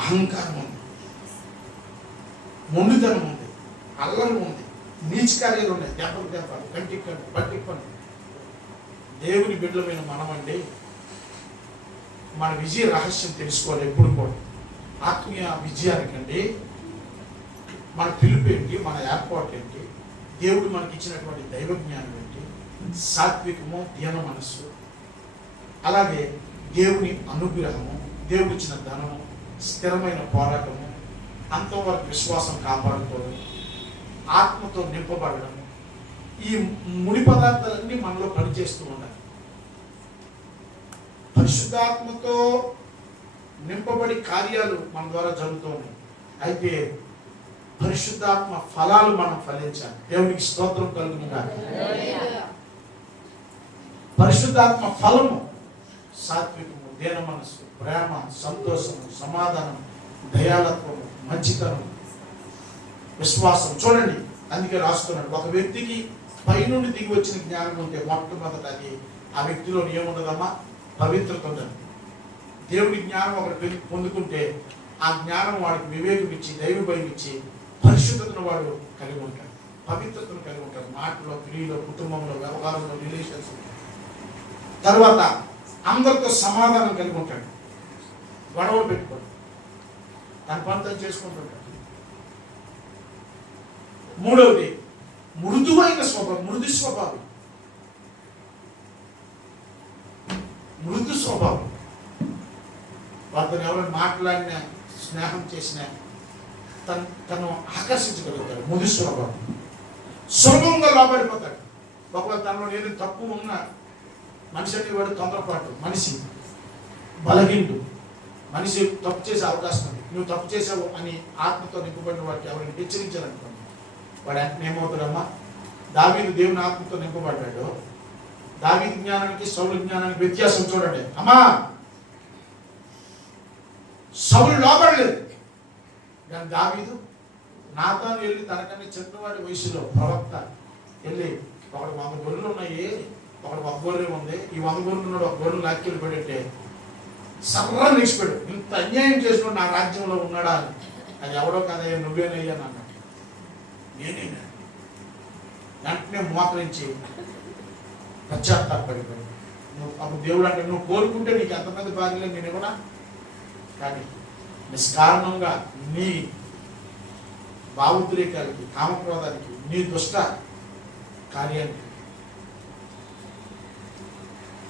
అహంకారం ఉంది, మొండితనం ఉంది, అల్లరి ఉంది, నీచ కార్యాలు ఉన్నాయి, దెబ్బలు, కంటికి కంటి, పట్టికి పని. దేవుని బిడ్డలమైన మనమండి మన విజయ రహస్యం తెలుసుకోవాలి. ఎప్పుడు కూడా ఆత్మీయ విజయానికండి మన పిలుపు ఏంటి, మన ఏర్పాటు ఏంటి, దేవుడు మనకి ఇచ్చినటువంటి దైవ జ్ఞానం ఏంటి, సాత్వికము, ధ్యాన మనస్సు, అలాగే దేవుని అనుగ్రహము, దేవుడు ఇచ్చిన ధనము, స్థిరమైన పోరాటము, అంతవరకు విశ్వాసం కాపాడుకోవడం, ఆత్మతో నింపబడడం, ఈ ముడి పదార్థాలన్నీ మనలో పనిచేస్తూ ఉండాలి. పరిశుద్ధాత్మతో నింపబడి కార్యాలు మన ద్వారా జరుగుతూ ఉన్నాయి. అయితే పరిశుద్ధాత్మ ఫలాలు మనం ఫలించాలి. దేవునికి స్తోత్రం కలుగును గాక. పరిశుద్ధాత్మ ఫలము సాత్వికము, దీన మనస్సు, ప్రేమ, సంతోషము, సమాధానం, దయాళత్వము, మంచితనం, విశ్వాసం. చూడండి, అందుకే రాస్తున్నాడు, ఒక వ్యక్తికి పైనుండి దిగి వచ్చిన జ్ఞానం ఉంటే మొట్టమొదట అది ఆ వ్యక్తిలో ఏముండదమ్మా? పవిత్రత ఉంటుంది. దేవుడి జ్ఞానం ఒకటి పొందుకుంటే ఆ జ్ఞానం వాడికి వివేకం ఇచ్చి, దైవ భయం ఇచ్చి, పరిశుద్ధతను వాడు కలిగి ఉంటాడు, పవిత్రతను కలిగి ఉంటాడు. మాటలో, క్రియలో, కుటుంబంలో, వ్యవహారంలో, రిలేషన్స్. తర్వాత అందరితో సమాధానం కలిగి ఉంటాడు, గొడవలు పెట్టుకోడు, తన పని తను చేసుకుంటుంటాడు. మూడవది మృదువైన స్వభావం, మృదు స్వభావం. మృదు స్వభావం. వారితో ఎవరైనా మాట్లాడినా, స్నేహం చేసినా తను ఆకర్షించగలుగుతాడు. మృదు స్వభావం. సులభంగా లోబడిపోతాడు. ఒకవేళ తనలో ఏదో తప్పు ఉన్నా, మనిషి అనేవాడు తొందరపాటు, మనిషి బలహీనుడు, మనిషి తప్పు చేసే అవకాశం ఉంది. నువ్వు తప్పు చేసావు అని ఆత్మతో నింపబడిన వాడికి ఎవరిని హెచ్చరించాలనుకోండి, వాడు వెంటనే ఏమవుతాడమ్మా? దావీదు దేవుని ఆత్మతో నింపబడ్డాడు. దావీదు జ్ఞానానికి సౌలు జ్ఞానానికి వ్యత్యాసం చూడండి. అమ్మా, సౌలు లోబడలేదు, కానీ దావీదు నాతాను వెళ్ళి తనకన్నా చిన్నవాడి వయసులో ప్రవక్త వెళ్ళి, ఒకటి 100 గొర్రెలు ఉన్నాయి, ఒకటి 1 గొర్రె ఉంది, ఈ 100 గొర్రెలు ఉన్నాడు, 1 గొర్రెలు లాక్కెళ్ళి పడేటే సర్రా నిలిచిపోయాడు. ఇంత అన్యాయం చేసిన నా రాజ్యంలో ఉన్నాడా అని. అది ఎవడో కదయ్యా, నువ్వేనయ్యా అన్నాడు. నేనేనా? వెంటనే మోకరించి పశ్చాత్తాపడిపోయాడు. నువ్వు అప్పుడు దేవుడు అంటే, నువ్వు కోరుకుంటే నీకు ఎంతమంది భార్యలు నేను ఇవ్వనా, కానీ నిష్కారణంగా నీ భావోద్రేకాలకి, కామక్రోధానికి, నీ దుష్ట కార్యానికి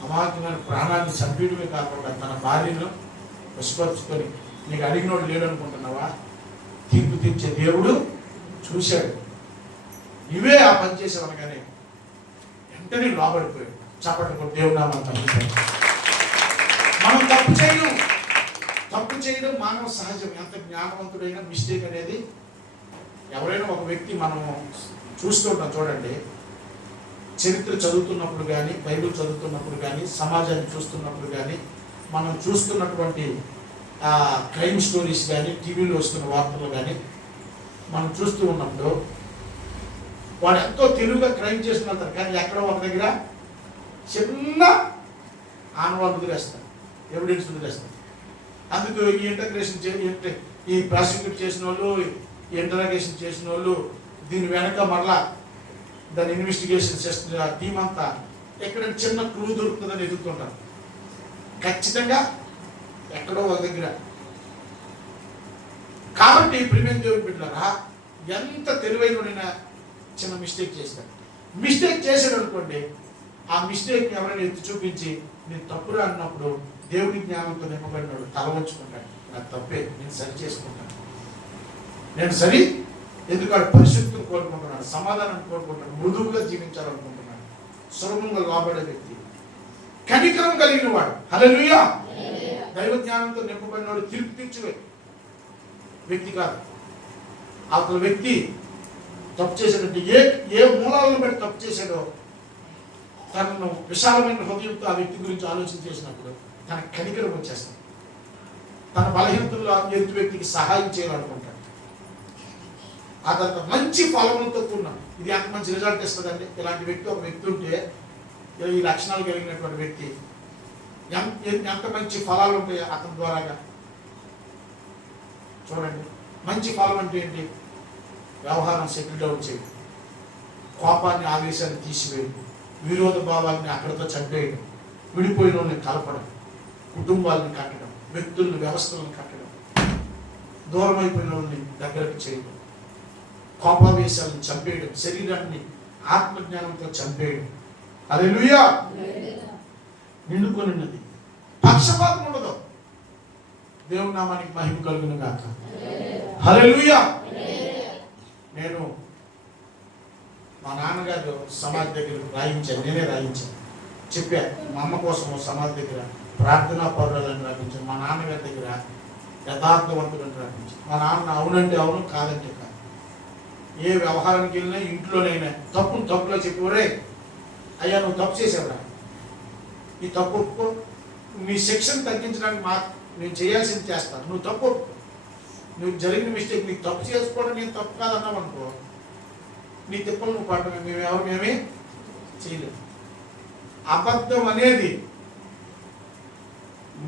అమాయకమైన ప్రాణాన్ని చంపేయడమే కాకుండా తన భార్యను వశపరుచుకొని, నీకు అడిగినోడు లేడు అనుకుంటున్నావా? తీర్పు తీర్చే దేవుడు చూశాడు. ఇవే ఆ పని చేసేవనగానే వెంటనే లోబడిపోయాడు. చప్పటి దేవుడు నామం తప్పిపోయాడు. మనం తప్పు చేయడం మానవ సహజం. ఎంత జ్ఞానవంతుడైనా మిస్టేక్ అనేది, ఎవరైనా ఒక వ్యక్తి మనం చూస్తుంటాం. చూడండి, చరిత్ర చదువుతున్నప్పుడు కానీ, బైబిల్ చదువుతున్నప్పుడు కానీ, సమాజాన్ని చూస్తున్నప్పుడు కానీ, మనం చూస్తున్నటువంటి క్రైమ్ స్టోరీస్ కానీ, టీవీలో వస్తున్న వార్తలు కానీ మనం చూస్తూ ఉన్నప్పుడు వాడు ఎంతో తెలివిగా క్రైమ్ చేసిన వెళ్తారు, కానీ ఎక్కడో ఒక దగ్గర చిన్న ఆనవాళ్ళు వదిలేస్తారు, ఎవిడెన్స్ వదిలేస్తారు. అందుకు ఈ ఇంటగ్రేషన్ ఈ ప్రాసిక్యూట్ చేసిన వాళ్ళు, ఈ ఇంటరాగేషన్ చేసిన వాళ్ళు, దీని వెనక మరలా దాని ఇన్వెస్టిగేషన్ టీం అంతా ఎక్కడ చిన్న క్లూ దొరుకుతుందని ఎదుగుతుంటారు. ఖచ్చితంగా ఎక్కడో ఒక దగ్గర. కాబట్టి ప్రిమియం దేవుని బిడ్డలారా, ఎంత తెలివైన చిన్న మిస్టేక్ చేస్తాడు. మిస్టేక్ చేశాడు అనుకోండి, ఆ మిస్టేక్ని ఎవరైనా ఎత్తి చూపించి నేను తప్పురా అన్నప్పుడు దేవుని జ్ఞానంతో నింపబడినాడు తల వంచుకుంటాడు. నాకు తప్పే, నేను సరి చేసుకుంటాను. నేను సరి, ఎందుకంటే పరిశుద్ధం కోరుకుంటున్నాను, సమాధానం కోరుకుంటున్నాను, మృదువుగా జీవించాలనుకుంటున్నాను. సులభంగా లోబడే వ్యక్తి, కనికరం కలిగిన వాడు. హల్లెలూయా. దైవ జ్ఞానంతో నింపబడినవాడు తీర్పు తీర్చే వ్యక్తి కాదు. అవతల వ్యక్తి తప్పు చేసేటట్టు ఏ మూలాలను బట్టి తప్పు చేశాడో తనను విశాలమైన హృదయంతో ఆ వ్యక్తి గురించి ఆలోచన చేసినప్పుడు తన కనికరం వచ్చేస్తాడు. తన బలహీనతల్లో ఎదుటి వ్యక్తికి సహాయం చేయాలనుకుంటాడు. ఆ తర్వాత మంచి ఫలములతో కూడిన, ఇది ఎంత మంచి రిజల్ట్ ఇస్తుందండి. ఇలాంటి వ్యక్తి, ఒక వ్యక్తి ఉంటే, ఈ లక్షణాలు కలిగినటువంటి వ్యక్తి ఎంత మంచి ఫలాలు ఉంటాయి అతని ద్వారాగా. చూడండి, మంచి ఫలం అంటే ఏంటి? వ్యవహారం సెటిల్ డౌన్ చేయడం, కోపాన్ని ఆవేశాన్ని తీసివేయడం, విరోధ భావాన్ని అక్కడితో చంపేయడం, విడిపోయిన వాళ్ళని కలపడం, కుటుంబాలను కట్టడం, వ్యక్తులను, వ్యవస్థలను కట్టడం, దూరం అయిపోయిన వాళ్ళని దగ్గరకు చేయడం, కోపావేశాలను చంపేయడం, శరీరాన్ని ఆత్మజ్ఞానంతో చంపేయడం. హల్లెలూయా. నిండుకొని ఉన్నది, పక్షపాతం ఉండదు. దేవుని నామానికి మహిమ కలుగును గాక. హల్లెలూయా. నేను మా నాన్నగారు సమాధి దగ్గర రాయించాను, నేనే రాయించాను. చెప్పాను, మా అమ్మ కోసం సమాధి దగ్గర ప్రార్థనా పౌరాలను రాయించాను. మా నాన్నగారి దగ్గర యథార్థవంతులను రాయించాను. మా నాన్న అవునంటే అవును, కాదంటే కాదు. ఏ వ్యవహారానికి వెళ్ళినా, ఇంట్లోనైనా తప్పులో చెప్పేవారే, అయ్యా నువ్వు తప్పు చేసావురా, ఈ తప్పు ఒప్పుకో, నీ శిక్షను తగ్గించడానికి నేను చేయాల్సింది చేస్తాను, నువ్వు తప్పు ఒప్పుకో. నువ్వు జరిగిన మిస్టేక్, నీకు తప్పు చేసుకోవడం నేను తప్పు కాదన్నావు అనుకో, నీ తిప్పలు నువ్వు పడటమే, మేమేమీ చేయలేదు. అబద్ధం అనేది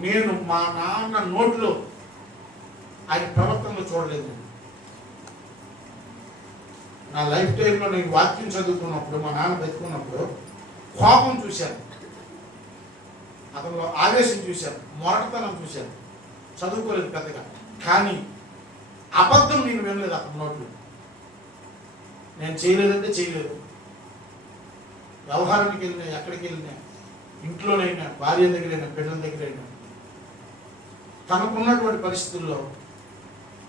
నేను మా నాన్న నోట్లో, ఆయన ప్రవర్తనలో చూడలేదు. నేను నా లైఫ్ టైంలో నేను వాక్యం చదువుకున్నప్పుడు, మా నాన్న బతుకున్నప్పుడు కోపం చూశాను, అతనిలో ఆవేశం చూశాను, మొరటతనం చూశాను. చదువుకోలేదు పెద్దగా, కానీ అబద్ధం నేను వినలేదు అతని నోట్లో. నేను చేయలేదంటే చేయలేదు. వ్యవహారానికి వెళ్ళినా, ఎక్కడికి వెళ్ళినా, ఇంట్లోనైనా, భార్య దగ్గరైనా, బిడ్డల దగ్గరైనా, తనకున్నటువంటి పరిస్థితుల్లో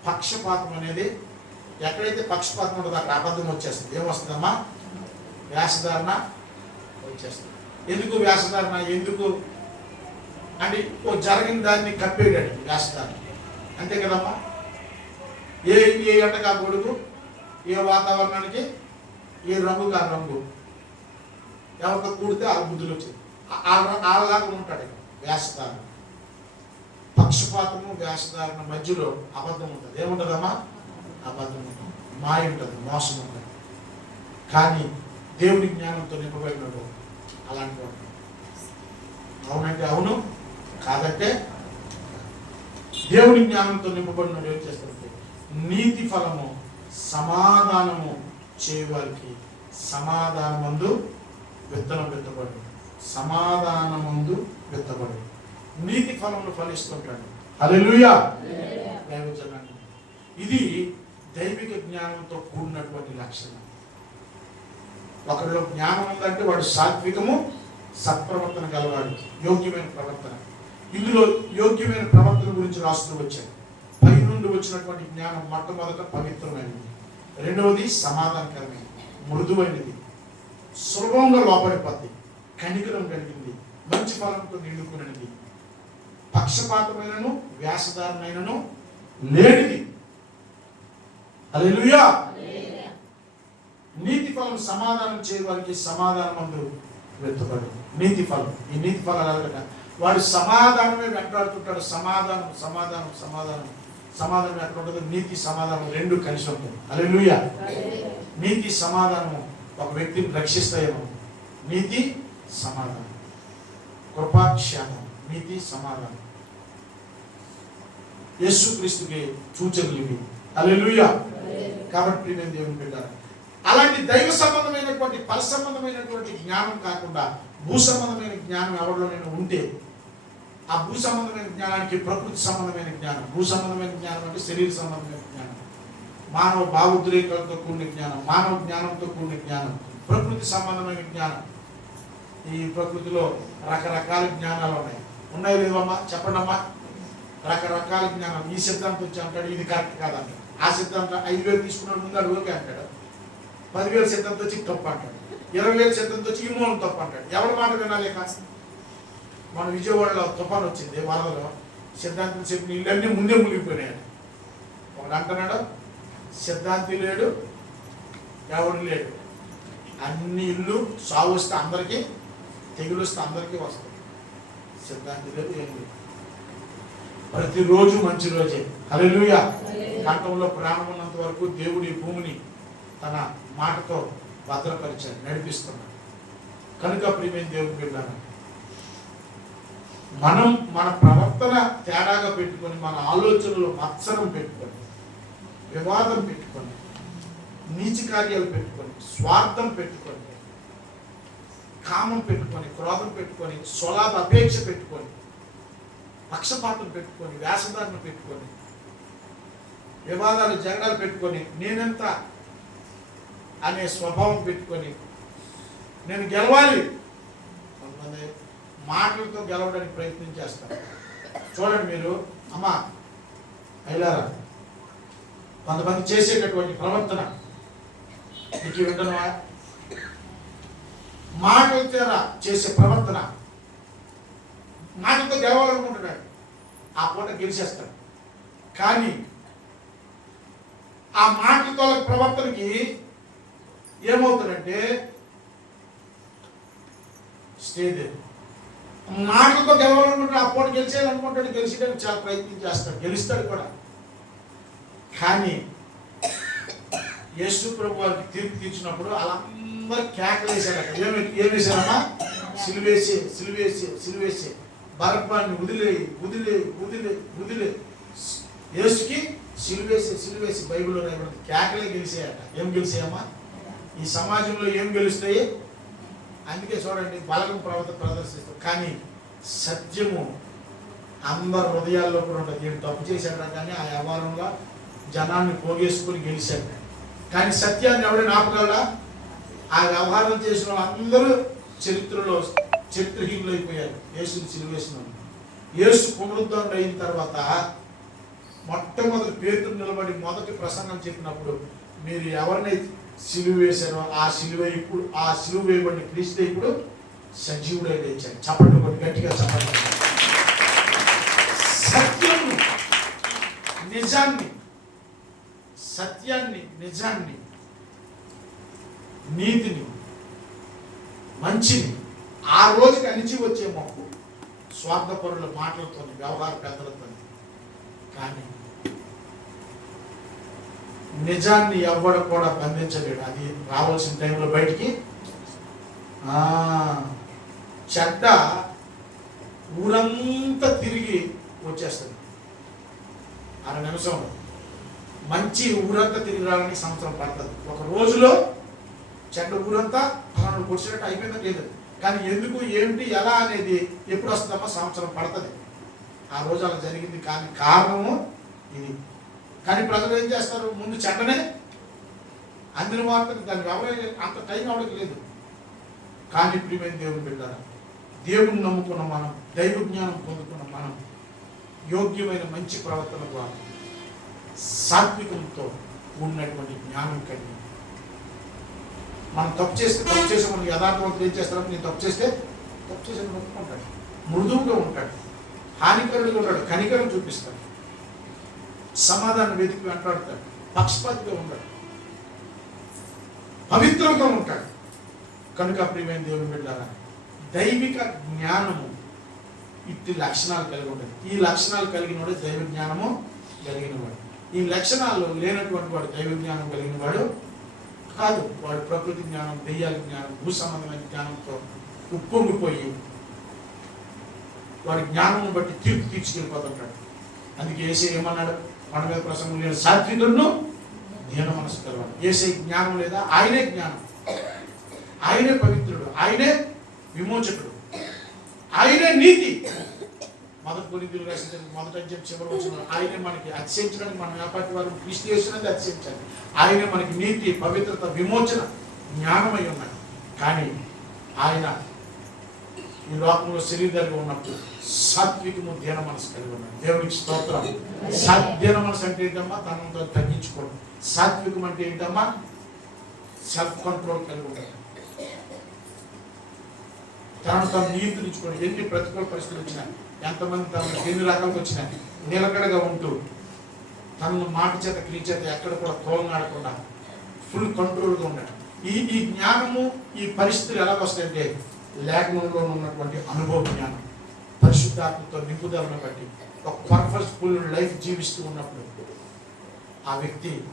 పక్షపాతం అనేది, ఎక్కడైతే పక్షపాతం ఉంటుందో అక్కడ అబద్ధం వచ్చేస్తుంది. ఏమొస్తుందమ్మా? వేషధారణ వచ్చేస్తుంది. ఎందుకు వేషధారణ? ఎందుకు అంటే ఓ జరిగిన దాన్ని కప్పేయడం వేషధారణ, అంతే కదమ్మా. ఏ ఎండగా గొడుగు, ఏ వాతావరణానికి ఏ రంగుగా రంగు, ఎవరితో కూడితే ఆ బుద్ధులు వచ్చేది. అలాగా ఉంటాడు వేషధారణ. పక్షపాతము, వేషధారణ మధ్యలో అబద్ధం ఉంటుంది. ఏముంటుందమ్మా? అబద్ధం ఉంటుంది, మాయ ఉంటుంది, మోసం ఉంటుంది. కానీ దేవుని జ్ఞానంతో నింపబడినాడు అలాంటి వాడు. అవునంటే అవును, కాదంటే దేవుని జ్ఞానంతో నింపబడినాడు ఏం చేస్తాడంటే, నీతి ఫలము సమాధానము చేయవారికి సమాధానమందు విత్తనం విత్తబడి, సమాధానమందు విత్తబడి నీతి ఫలములు ఫలిస్తుంటాడు. హల్లెలూయా. దైవజనాన్ని, ఇది దైవిక జ్ఞానంతో కూడినటువంటి లక్షణం. ఒకరిలో జ్ఞానం ఉందంటే వాడు సాత్వికము, సత్ప్రవర్తన గలవాడు, యోగ్యమైన ప్రవర్తన. ఇందులో యోగ్యమైన ప్రవర్తన గురించి రాస్తూ వచ్చాడు. పై నుండి వచ్చినటువంటి జ్ఞానం మొట్టమొదట పవిత్రమైనది, రెండవది సమాధానకరమైనది, మృదువైనది, సులభంగా లోపడిపోద్ది, కనికరం కలిగింది, మంచి ఫలంతో నిండుకునేది, పక్షపాతమైనను వ్యాసధారణైనను లేనిది. హల్లెలూయా. నీతి ఫలం సమాధానం చేయడానికి సమాధానమందు వెతుబడి. నీతి ఫలం, ఈ నీతి ఫలాలు వాడు సమాధానమే వెంటాడుతుంటాడు. సమాధానం సమాధానం సమాధానం సమాధానం ఎక్కడ ఉంటుంది? నీతి సమాధానం రెండు కలిసి ఉంటుంది. హల్లెలూయా. నీతి సమాధానము ఒక వ్యక్తిని రక్షిస్తాయేమో. నీతి సమాధానం, కృపాక్షేమం, నీతి సమాధానం యేసుక్రీస్తుకి సూచనలు ఇవి. హల్లెలూయా. కాబట్టి నేను దేవుని బిడ్డారా, అలాంటి దైవ సంబంధమైనటువంటి పర సంబంధమైనటువంటి జ్ఞానం కాకుండా భూ సంబంధమైన జ్ఞానం ఎవరిలోనైనా ఉంటే, ఆ భూ సంబంధమైన జ్ఞానానికి ప్రకృతి సంబంధమైన జ్ఞానం, భూ సంబంధమైన జ్ఞానం అంటే శరీర సంబంధమైన జ్ఞానం, మానవ భావోద్రేకాలతో కూడిన జ్ఞానం, మానవ జ్ఞానంతో కూడిన జ్ఞానం, ప్రకృతి సంబంధమైన జ్ఞానం. ఈ ప్రకృతిలో రకరకాల జ్ఞానాలు ఉన్నాయి లేవమ్మా? చెప్పండి అమ్మా. రకరకాల జ్ఞానం. ఈ సిద్ధాంతం వచ్చి అంటాడు ఇది కరెక్ట్ కాదంటాడు, ఆ సిద్ధాంతం 5,000 తీసుకున్నాడు ముందు ఓకే అంటాడు, 10,000 సిద్ధాంతం వచ్చి తప్పు అంటాడు, 20,000 సిద్ధాంతం వచ్చి ఈ మూలం తప్పు అంటాడు. ఎవరి మాట వినాలి? మన విజయవాడలో తుఫాన్ వచ్చింది, వరదలో సిద్ధాంతం చెప్పిన ఇళ్ళన్నీ ముందే మునిగిపోయినాయని ఒకడు అంటున్నాడు. సిద్ధాంతి లేడు, ఎవడు లేడు, అన్ని ఇల్లు సాగు వస్తే అందరికీ, తెగులు వస్తే అందరికీ వస్తుంది. సిద్ధాంతి లేదు, ఏం లేదు. ప్రతిరోజు మంచి రోజే. హల్లెలూయా. కంఠంలో ప్రాణం ఉన్నంత వరకు దేవుడి భూమిని తన మాటతో భద్రపరిచాడు, నడిపిస్తున్నాడు. కనుక ప్రియమైన దేవుని బిడ్డలారా, మనం మన ప్రవర్తన తేడాగా పెట్టుకొని, మన ఆలోచనలో మత్సరం పెట్టుకొని, వివాదం పెట్టుకొని, నీచ కార్యాలు పెట్టుకొని, స్వార్థం పెట్టుకొని, కామం పెట్టుకొని, క్రోధం పెట్టుకొని, స్వలాభ అపేక్ష పెట్టుకొని, పక్షపాతం పెట్టుకొని, వ్యాసదాన్ని పెట్టుకొని, వివాదాలు జగడాలు పెట్టుకొని, నేనెంత అనే స్వభావం పెట్టుకొని, నేను గెలవాలి, కొంతమంది మాటలతో గెలవడానికి ప్రయత్నం చేస్తారు. చూడండి మీరు, అమ్మా అయిలారా, కొంతమంది చేసేటటువంటి ప్రవర్తన నీకు వింటున్నా, మాటల ద్వారా చేసే ప్రవర్తన, మాటలతో గెలవాలనుకుంటున్నాడు, ఆ పూట గెలిచేస్తాడు. కానీ ఆ మాటలతో ప్రవర్తనకి ఏమవుతుందంటే స్టేజ్ మాటలతో గెలవాలనుకుంటాడు, ఆ పూట గెలిచేయాలనుకుంటాడు, గెలిచేయడానికి చాలా ప్రయత్నం చేస్తాడు, గెలుస్తాడు కూడా. కానీ యేసు ప్రభు వారికి తీర్పు తీర్చినప్పుడు వాళ్ళందరూ కేకలు వేశారట. ఏం వేశారమ్మా? సిలువేసి సిలువేసి సిలువేసి, బరబ్బాన్ని వదిలేయి వదిలే వదిలే వదిలే, యేసుకి సిలువేసి సిలువేసి బైబిల్లో రాయబడింది. కేకలే గెలిచాయట. ఏం గెలిచాయమ్మా? ఈ సమాజంలో ఏం గెలుస్తాయి? అందుకే చూడండి, బలగం ప్రదర్శిస్తాం, కానీ సత్యము అందరి హృదయాల్లో కూడా ఉంటుంది. నేను తప్పు చేశాడు కానీ ఆ వ్యవహారంలో జనాన్ని పోగేసుకుని గెలిచాడు. కానీ సత్యాన్ని ఎవరైనా ఆపగలడా? ఆ వ్యవహారం చేసిన అందరూ చరిత్రలో చరిత్రహీనులు అయిపోయారు. యేసుని సిలువేసిన యేసు పునరుద్ధరణ అయిన తర్వాత మొట్టమొదటి పేతురు నిలబడి మొదటి ప్రసంగం చెప్పినప్పుడు, మీరు ఎవరినైతే సిలువ వేశారో ఆ సిలువ ఇప్పుడు, ఆ సిలువ వేయబడిన క్రీస్తు ఇప్పుడు సజీవుడై లేచాడు. చప్పట్లు కొట్టి గట్టిగా చప్పట్లు. సత్యాన్ని, నిజాన్ని, సత్యాన్ని, నిజాన్ని, నీతిని, మంచిని ఆ రోజుకి అణిచి వచ్చే మొక్కు స్వార్థపరుల మాటలతో, వ్యవహార పెద్దలతో. కానీ నిజాన్ని ఎవ్వడు కూడా బంధించలేడు. అది రావాల్సిన టైంలో బయటికి. చెడ్డ ఊరంతా తిరిగి వచ్చేస్తుంది 6 నిమిషం. మంచి ఊరంతా తిరిగి రావడానికి సంవత్సరం పడుతుంది. ఒక రోజులో చెడ్డ ఊరంతా మనం కూర్చున్నట్టు అయిపోయిందో లేదు. కానీ ఎందుకు, ఏమిటి, ఎలా అనేది ఎప్పుడు వస్తుందమ్మా? సంవత్సరం పడుతుంది. ఆ రోజు అలా జరిగింది. కానీ కారణము ఇది. కానీ ప్రజలు ఏం చేస్తారు? ముందు చెడ్డనే అందిన వార్తకు దానికి ఎవరైనా అంత టైం అవడానికి లేదు. కానీ ప్రియమైన దేవుని బిడ్డలారా, దేవుని నమ్ముకున్న మనం, దైవ జ్ఞానం పొందుకున్న మనం, యోగ్యమైన మంచి ప్రవర్తన ద్వారా సాత్వికంతో ఉన్నటువంటి జ్ఞానం కలిగి, మనం తప్పు చేస్తే మనం యథార్థవంతులు ఏం చేస్తారో, నేను తప్పు చేస్తే తప్పు చేసి నొప్పుకుంటాడు, మృదువుగా ఉంటాడు, హానికరుడుగా ఉంటాడు, కనికరం చూపిస్తాడు, సమాధానం వెతికి వెంటాడుతాడు, పక్షపాతిగా ఉంటాడు, పవిత్రంగా ఉంటాడు. కనుక ప్రియమైన దేవుని బిడ్డలారా, దైవిక జ్ఞానము ఇట్టి లక్షణాలు కలిగి ఉంటుంది. ఈ లక్షణాలు కలిగిన వాడు దైవ జ్ఞానము కలిగిన వాడు. ఈ లక్షణాలు లేనటువంటి వాడు దైవ జ్ఞానం కలిగిన వాడు కాదు. వాడు ప్రకృతి జ్ఞానం, దెయ్యాల జ్ఞానం, భూ సంబంధమైన జ్ఞానంతో ఉప్పొంగిపోయి వాడి జ్ఞానం బట్టి తీర్పు తీర్చుకెళ్ళిపోతుంటాడు. అందుకే యేసే ఏమన్నాడు? మన మీద ప్రసంగం, నేను సాత్వికుడును, దీన మనసు కలవాడు. యేసే జ్ఞానం లేదా? ఆయనే జ్ఞానం, ఆయనే పవిత్రుడు, ఆయనే విమోచకుడు, ఆయనే నీతి. మొదటి కొరింథీయులకు రాసిన మొదటి అధ్యాయం చివరి వచనం, ఆయనే మనకి అతిశయించడానికి, మన వ్యాపారి వారు క్రీస్తు యేసునందు అతిశయించాలి. ఆయనే మనకి నీతి, పవిత్రత, విమోచన, జ్ఞానమై ఉన్నాడు. కానీ ఆయన ఈ లోకంలో శరీరాలుగా ఉన్నప్పుడు సాత్వికము ధ్యాన మనసు కలిగి ఉన్నాడు. దేవునికి స్తోత్రం. ధ్యాన మనసు అంటే ఏంటమ్మా? తనతో తగ్గించుకోవడం. సాత్వికం అంటే ఏంటమ్మా? సెల్ఫ్ కంట్రోల్ కలిగి ఉంటాడు. తనను తాను నియంత్రించుకోండి. ఎన్ని ప్రతికూల పరిస్థితులు వచ్చినా, ఎంతమంది తనకు ఎన్ని రకాలకు వచ్చినా నిలకడగా ఉంటూ తనను మాట చేత క్రియ చేత ఎక్కడ కూడా తోలనాడకుండా ఫుల్ కంట్రోల్గా ఉన్నాడు. ఈ జ్ఞానము, ఈ పరిస్థితులు ఎలా వస్తాయంటే లేఖనంలో ఉన్నటువంటి అనుభవ జ్ఞానం, పరిశుద్ధాత్మతో నింపుదలను బట్టి ఒక పర్పస్ఫుల్ లైఫ్ జీవిస్తూ ఉన్నప్పుడు ఆ వ్యక్తి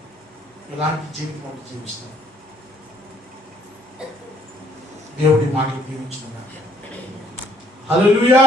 ఇలాంటి జీవితం ఒకటి జీవిస్తాడు. దేవుడి మాటలు దీవించుకున్నాడు. హల్లెలూయా.